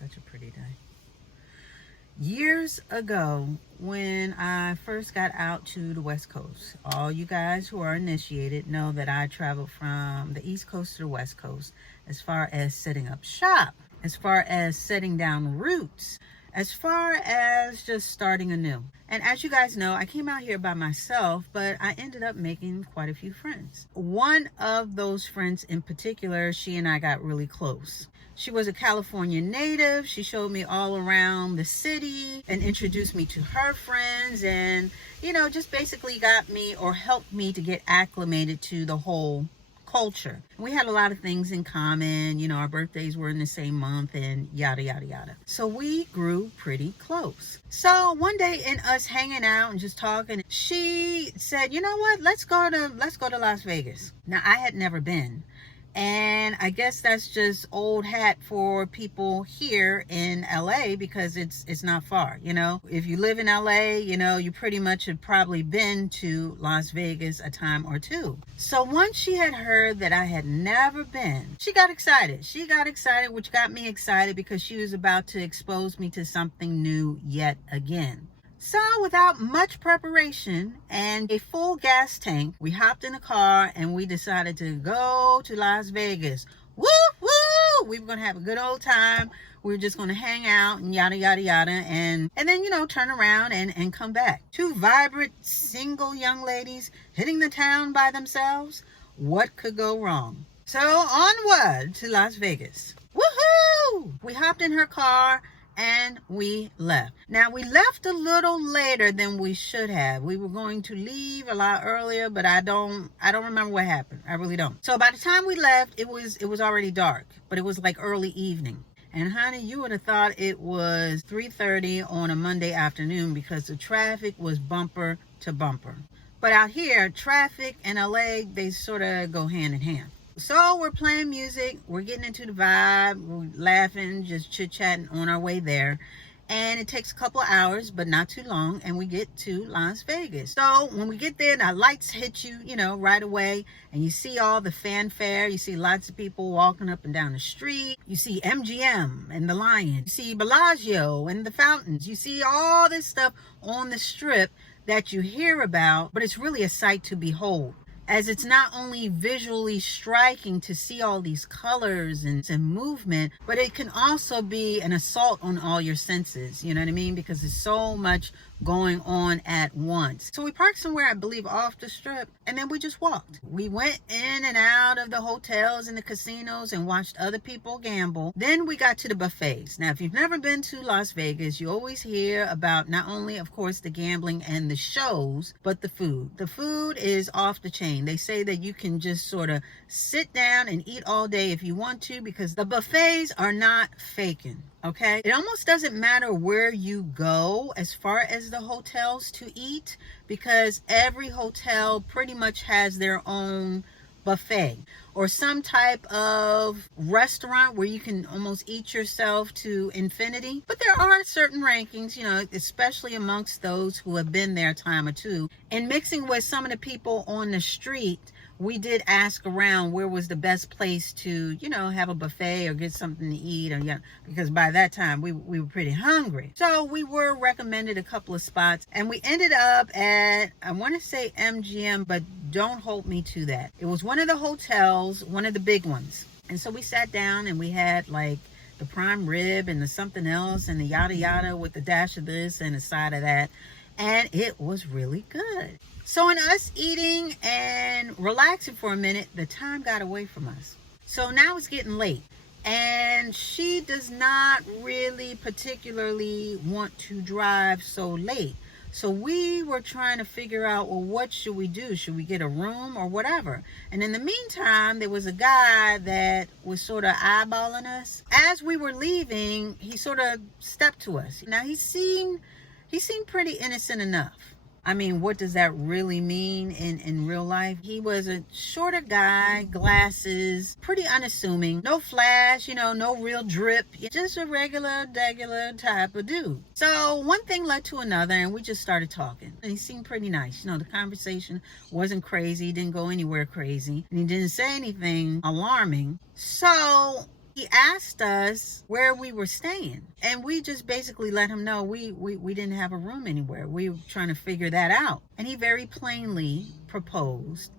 Such a pretty day. Years ago, when I first got out to the West Coast, all you guys who are initiated know that I traveled from the East Coast to the West Coast as far as setting up shop, as far as setting down roots, as far as just starting anew. And as you guys know, I came out here by myself, but I ended up making quite a few friends. One of those friends in particular, she and I got really close. She was a California native. She showed me all around the city and introduced me to her friends and, just basically got me or helped me to get acclimated to the whole culture. We had a lot of things in common. Our birthdays were in the same month and yada, yada, yada. So we grew pretty close. So one day in us hanging out and just talking, she said, you know what, let's go to Las Vegas. Now, I had never been. And I guess that's just old hat for people here in LA because it's not far, If you live in LA, you pretty much have probably been to Las Vegas a time or two. So once she had heard that I had never been, she got excited. Which got me excited because she was about to expose me to something new yet again. So without much preparation and a full gas tank, we hopped in the car and we decided to go to Las Vegas. Woo, woo! We were going to have a good old time. We were just going to hang out and yada, yada, yada. And then, turn around and come back. Two vibrant, single young ladies hitting the town by themselves. What could go wrong? So onward to Las Vegas. Woohoo! We hopped in her car and we left. Now, we left a little later than we should have. We were going to leave a lot earlier, but I don't remember what happened. I really don't. So by the time we left, it was already dark, but it was like early evening. And honey, you would have thought it was 3:30 on a Monday afternoon because the traffic was bumper to bumper. But out here, traffic and LA, they sort of go hand in hand. So we're playing music, we're getting into the vibe, we're laughing, just chit-chatting on our way there. And it takes a couple of hours, but not too long, and we get to Las Vegas. So when we get there, the lights hit you, right away, and you see all the fanfare. You see lots of people walking up and down the street. You see MGM and the Lion. You see Bellagio and the fountains. You see all this stuff on the strip that you hear about, but it's really a sight to behold. As it's not only visually striking to see all these colors and movement, but it can also be an assault on all your senses, you know what I mean? Because there's so much going on at once. So we parked somewhere, I believe, off the strip, and then we just walked. We went in and out of the hotels and the casinos and watched other people gamble. Then we got to the buffets. Now, if you've never been to Las Vegas, you always hear about not only, of course, the gambling and the shows, but the food. The food is off the chain. They say that you can just sort of sit down and eat all day if you want to because the buffets are not faking. Okay, it almost doesn't matter where you go as far as the hotels to eat because every hotel pretty much has their own buffet or some type of restaurant where you can almost eat yourself to infinity. But there are certain rankings, especially amongst those who have been there a time or two. And mixing with some of the people on the street, we did ask around where was the best place to, have a buffet or get something to eat, because by that time we were pretty hungry. So we were recommended a couple of spots, and we ended up at, I want to say MGM, but don't hold me to that. It was one of the hotels, one of the big ones. And so we sat down and we had like the prime rib and the something else and the yada yada with the dash of this and a side of that. And it was really good. So in us eating and relaxing for a minute, the time got away from us. So now it's getting late. And she does not really particularly want to drive so late. So we were trying to figure out, well, what should we do? Should we get a room or whatever? And in the meantime, there was a guy that was sort of eyeballing us. As we were leaving, he sort of stepped to us. Now, he seemed pretty innocent enough. I mean, what does that really mean in real life? He was a shorter guy, glasses, pretty unassuming, no flash, no real drip, just a regular type of dude. So one thing led to another, and we just started talking. And he seemed pretty nice. The conversation wasn't crazy, didn't go anywhere crazy, and he didn't say anything alarming. So He asked us where we were staying, and we just basically let him know we didn't have a room anywhere. We were trying to figure that out. And he very plainly proposed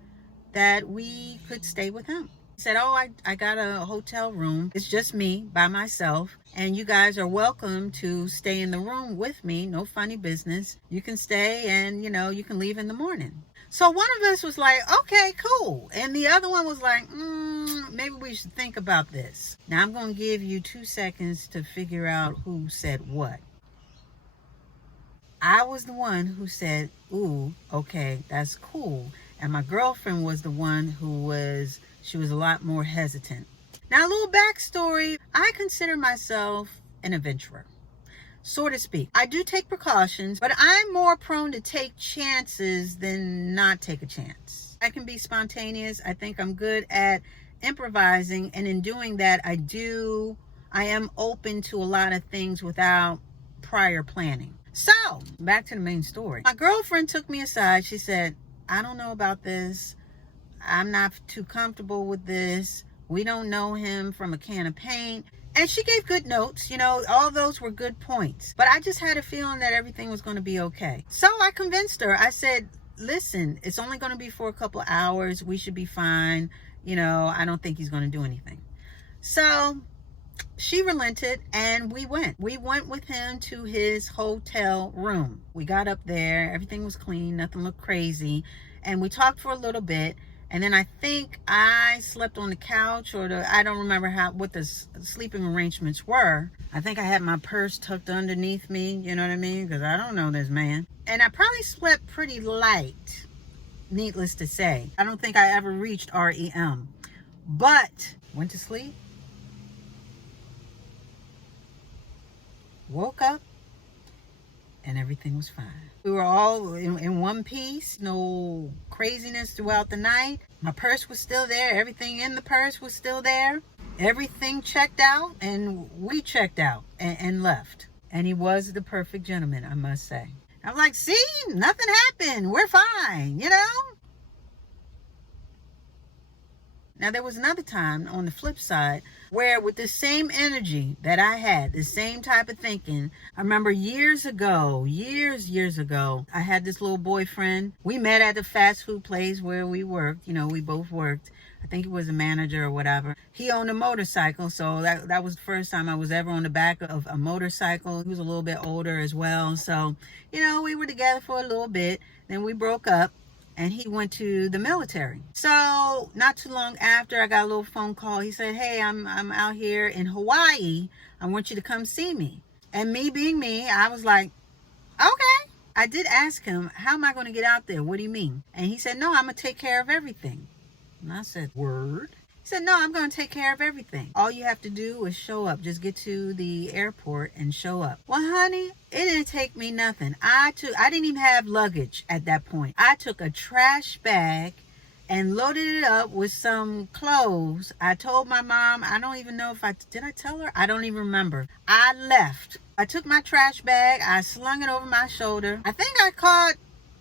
that we could stay with him. He said, oh, I got a hotel room. It's just me by myself, and you guys are welcome to stay in the room with me. No funny business. You can stay, and you can leave in the morning. So one of us was like, okay, cool. And the other one was like, maybe we should think about this. Now I'm going to give you 2 seconds to figure out who said what. I was the one who said, ooh, okay, that's cool. And my girlfriend was the one she was a lot more hesitant. Now, a little backstory. I consider myself an adventurer, so to speak. I do take precautions, but I'm more prone to take chances than not take a chance. I can be spontaneous. I think I'm good at improvising, and in doing that, I am open to a lot of things without prior planning. So, back to the main story. My girlfriend took me aside. She said, I don't know about this. I'm not too comfortable with this. We don't know him from a can of paint. And she gave good notes, all those were good points. But I just had a feeling that everything was going to be okay. So I convinced her. I said, listen, it's only going to be for a couple hours. We should be fine. I don't think he's going to do anything. So she relented, and we went. We went with him to his hotel room. We got up there. Everything was clean. Nothing looked crazy. And we talked for a little bit. And then I think I slept on the couch, I don't remember what the sleeping arrangements were. I think I had my purse tucked underneath me, you know what I mean? Because I don't know this man. And I probably slept pretty light, needless to say. I don't think I ever reached REM. But went to sleep, woke up, and everything was fine. We were all in one piece, no craziness throughout the night. My purse was still there. Everything in the purse was still there. Everything checked out, and we checked out and left. And he was the perfect gentleman, I must say. I'm like, see, nothing happened. We're fine, Now, there was another time on the flip side where, with the same energy that I had, the same type of thinking, I remember years ago, I had this little boyfriend. We met at the fast food place where we worked. We both worked. I think he was a manager or whatever. He owned a motorcycle, so that was the first time I was ever on the back of a motorcycle. He was a little bit older as well. So, we were together for a little bit. Then we broke up. And he went to the military. So not too long after, I got a little phone call. He said, hey, I'm out here in Hawaii. I want you to come see me. And me being me, I was like, okay. I did ask him, how am I going to get out there? What do you mean? And he said, no, I'm going to take care of everything. And I said, word? He said, no, I'm going to take care of everything. All you have to do is show up. Just get to the airport and show up. Well, honey, it didn't take me nothing. I didn't even have luggage at that point. I took a trash bag and loaded it up with some clothes. I told my mom, I don't even know did I tell her? I don't even remember. I left. I took my trash bag. I slung it over my shoulder. I think I caught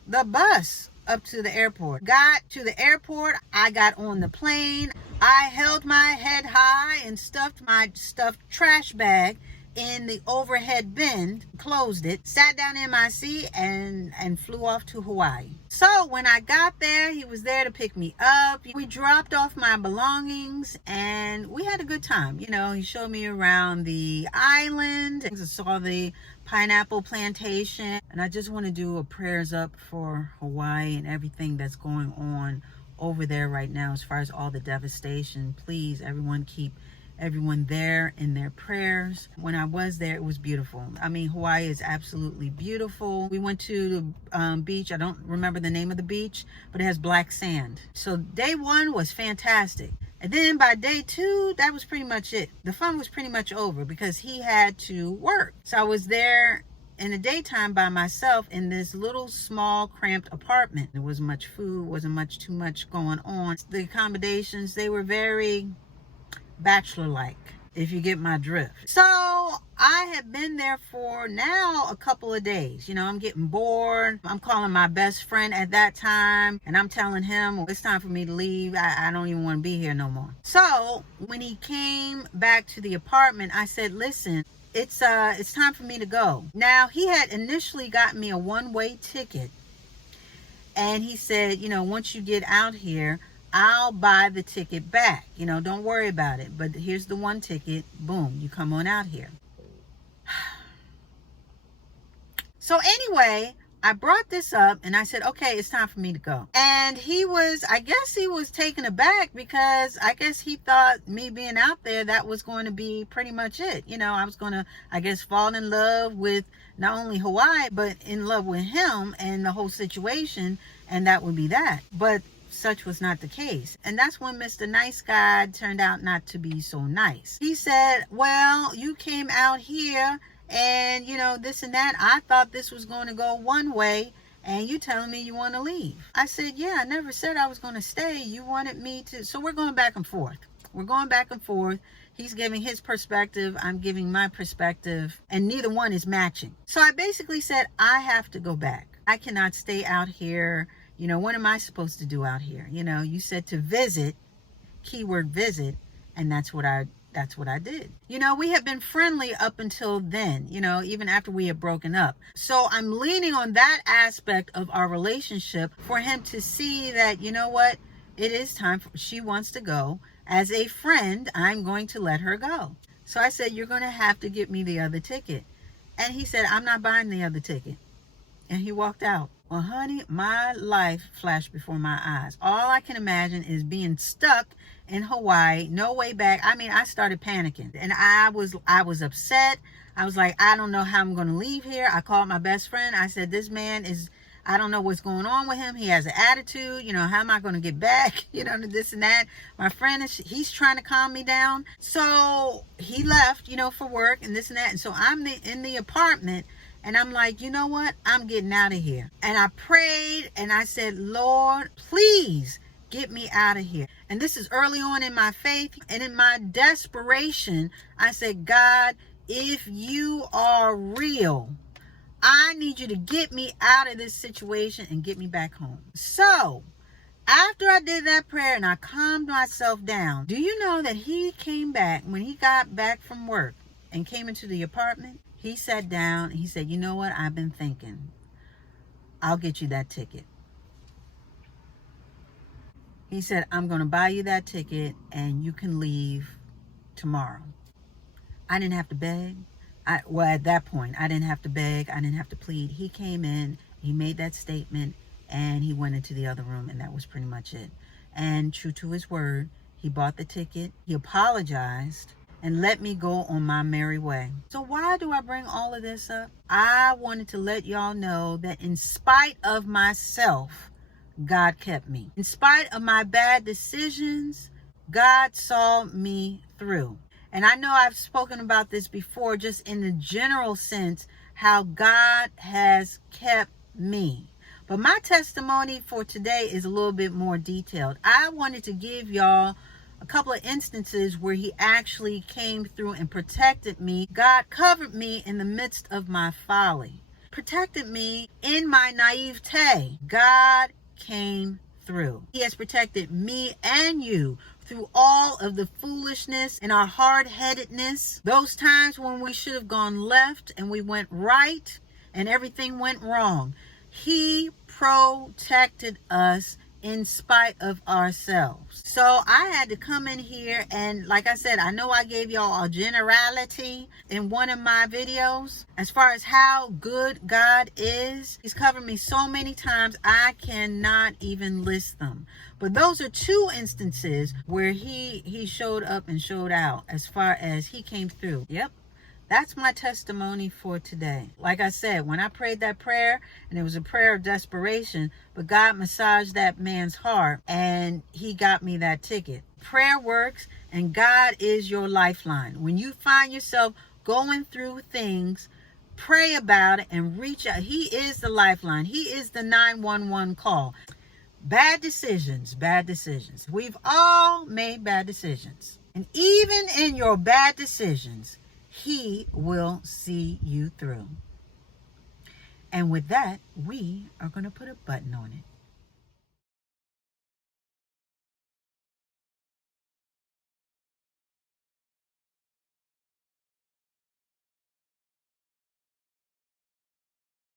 the bus up to the airport. Got to the airport. I got on the plane. I held my head high and stuffed my stuffed trash bag in the overhead bin, closed it, sat down in my seat, and flew off to Hawaii. So when I got there, he was there to pick me up. We dropped off my belongings, and we had a good time. He showed me around the island. I saw the pineapple plantation, and I just want to do a prayers up for Hawaii and everything that's going on over there right now as far as all the devastation. Please, everyone, keep everyone there in their prayers. When I was there, it was beautiful. I mean, Hawaii is absolutely beautiful. We went to the beach. I don't remember the name of the beach, but it has black sand. So day one was fantastic. And then by day two, that was pretty much it. The fun was pretty much over because he had to work. So I was there in the daytime by myself in this little small cramped apartment. There wasn't much food, wasn't too much going on. The accommodations, they were very bachelor-like. if you get my drift. So I have been there for now a couple of days. You know, I'm getting bored. I'm calling my best friend at that time and I'm telling him, well, it's time for me to leave. I don't even want to be here no more. So when he came back to the apartment, I said, listen, it's time for me to go. Now, he had initially gotten me a one-way ticket. And he said, you know, once you get out here, I'll buy the ticket back. You know, don't worry about it. But here's the one ticket. Boom, you come on out here. So anyway, I brought this up and I said, okay, it's time for me to go. And I guess he was taken aback because I guess he thought me being out there, that was going to be pretty much it. You know, I was going to, I guess, fall in love with not only Hawaii, but in love with him and the whole situation. And that would be that. But such was not the case. And that's when Mr. Nice Guy turned out not to be so nice. He said, well, you came out here and, you know, this and that. I thought this was going to go one way and you telling me you want to leave. I said, yeah, I never said I was going to stay. You wanted me to. So we're going back and forth. We're going back and forth. He's giving his perspective. I'm giving my perspective. And neither one is matching. So I basically said, I have to go back. I cannot stay out here. You know, what am I supposed to do out here? You know, you said to visit, keyword visit, and that's what I did. You know, we have been friendly up until then, you know, even after we had broken up. So I'm leaning on that aspect of our relationship for him to see that, you know what, it is time she wants to go. As a friend, I'm going to let her go. So I said, you're going to have to get me the other ticket. And he said, I'm not buying the other ticket. And he walked out. Well, honey, my life flashed before my eyes. All I can imagine is being stuck in Hawaii, no way back. I mean, I started panicking and I was upset. I was like, I don't know how I'm going to leave here. I called my best friend. I said, this man is, I don't know what's going on with him. He has an attitude. You know, how am I going to get back? You know, this and that. My friend, he's trying to calm me down. So he left, you know, for work and this and that. And so I'm in the apartment. And I'm like, you know what? I'm getting out of here. And I prayed and I said, Lord, please get me out of here. And this is early on in my faith. And in my desperation, I said, God, if you are real, I need you to get me out of this situation and get me back home. So after I did that prayer and I calmed myself down, do you know that he came back when he got back from work and came into the apartment? He sat down and he said, you know what? I've been thinking. I'll get you that ticket. He said, I'm going to buy you that ticket and you can leave tomorrow. I didn't have to beg. Well, at that point, I didn't have to beg. I didn't have to plead. He came in, he made that statement, and he went into the other room, and that was pretty much it. And true to his word, he bought the ticket. He apologized and let me go on my merry way. So why do I bring all of this up? I wanted to let y'all know that in spite of myself, God kept me. In spite of my bad decisions, God saw me through. And I know I've spoken about this before, just in the general sense, how God has kept me. But my testimony for today is a little bit more detailed. I wanted to give y'all a couple of instances where he actually came through and protected me. God covered me in the midst of my folly, protected me in my naivete. God came through. He has protected me and you through all of the foolishness and our hard-headedness. Those times when we should have gone left and we went right and everything went wrong. He protected us in spite of ourselves. So I had to come in here and, like I said, I know I gave y'all a generality in one of my videos as far as how good God is. He's covered me so many times I cannot even list them. But those are two instances where he showed up and showed out as far as he came through. Yep. That's my testimony for today. Like I said, when I prayed that prayer, and it was a prayer of desperation, but God massaged that man's heart and he got me that ticket. Prayer works and God is your lifeline. When you find yourself going through things, pray about it and reach out. He is the lifeline. He is the 911 call. Bad decisions, bad decisions. We've all made bad decisions. And even in your bad decisions, he will see you through. And with that, we are going to put a button on it.